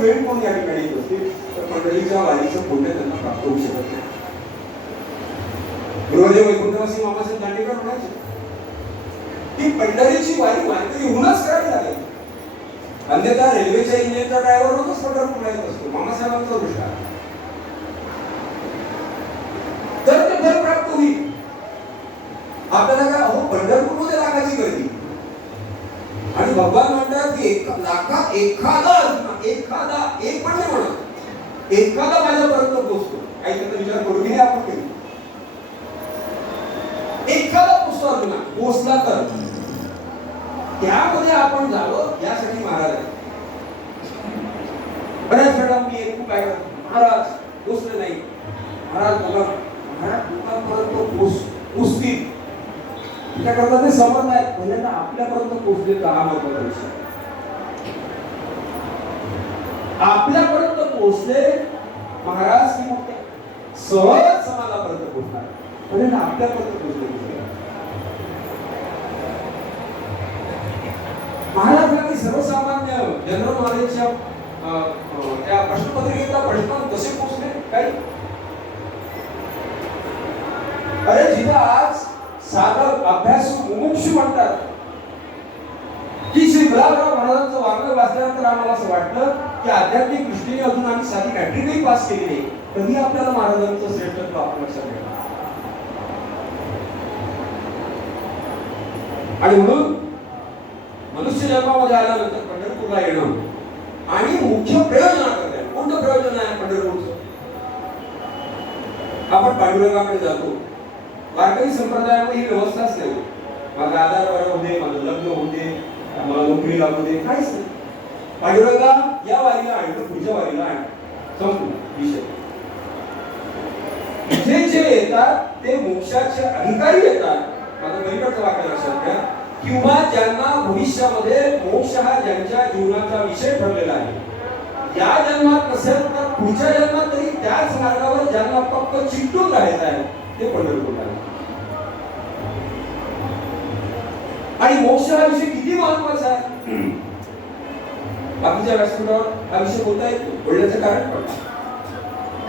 वेळ कोण या ठिकाणी येत मंडळीच्या वारीचं पुण्य त्यांना प्राप्त होऊ शकत नाही. गृहदेव वैकुंठवासी मामासाहेब दांडेकर म्हणायचे ती पंढरीची वारी वारकरी होऊनच करावी लागेल. अन्यथा रेल्वेच्या इंजिनचा ड्रायव्हर होतच पंढरपूरला येत असतो मामासाहेबांचा दृष्टा तर ते फल प्राप्त होईल. आपल्याला भगवान म्हणतात की एक लाखात एखादा एखादा एक पण नाही म्हणत. एखादा माझ्यापर्यंत पोहोचतो काही त्याचा विचार करू घे आपण काही एखादा पोचतो अर्जुना पोचला तर. त्यामध्ये आपण जावं यासाठी महाराज आहे. बऱ्याच वेळा मी एक खूप ऐकत महाराज पोचले नाही. महाराज बघा महाराज लोकांपर्यंत पोच पोचतील. त्याकरता ते समज नाही पहिल्यांदा आपल्यापर्यंत पोचले तर हा महत्त्वाचा आपल्यापर्यंत पोचले महाराज की मग सहज समाजापर्यंत पोचणार पहिल्यांदा आपल्यापर्यंत पोचले महाराजांनी सर्वसामान्य जनरल नॉलेजच्या त्या प्रश्नपत्रिकेचा प्रश्न कसे पोचले काही? अरे जिथं आज साधक अभ्यासू मुमुक्षू म्हणतात. की श्री गुलाबराव महाराजांचं वाङ्मय वाचल्यानंतर आम्हाला असं वाटलं की आध्यात्मिक दृष्टीने अजून आम्ही साधी मॅट्रिकही पास केली नाही. तरी आपल्याला महाराजांचं श्रेष्ठत्व आपण लक्षात घेणार आणि म्हणून मनुष्य जन्मामध्ये आल्यानंतर पंढरपूरला येणं आणि मुख्य प्रयोजनाकडे कोणतं प्रयोजन आहे पंढरपूरचं? आपण पांडुरंगाकडे जातो. वारकरी संप्रदायामध्ये ही व्यवस्थाच नाही हो. माझा आधार बरा होऊ दे माझं लग्न होऊ दे मला नोकरी लागू दे काहीच नाही. पांडुरंगा या वारीला आण पुढच्या वारीला आण संपूर्ण विषय. इथे जे येतात ते मोक्षाचे अधिकारी येतात. माझा पलीकडचं वाक्य लक्षात घ्या. किंवा ज्यांना भविष्यामध्ये मोक्ष हा ज्यांच्या जीवनाचा विषय ठरलेला आहे. या जन्मात नसेल तर पुढच्या जन्मात तरी त्याच मार्गावर ज्यांना फक्त चिकटून राहायचं आहे ते पंढरपूरला आणि मोक्ष हा विषय किती महत्त्वाचा आहे? बाकीच्या व्यासपीठावर हा विषय बोलता येतो बोलण्याचं कारण पण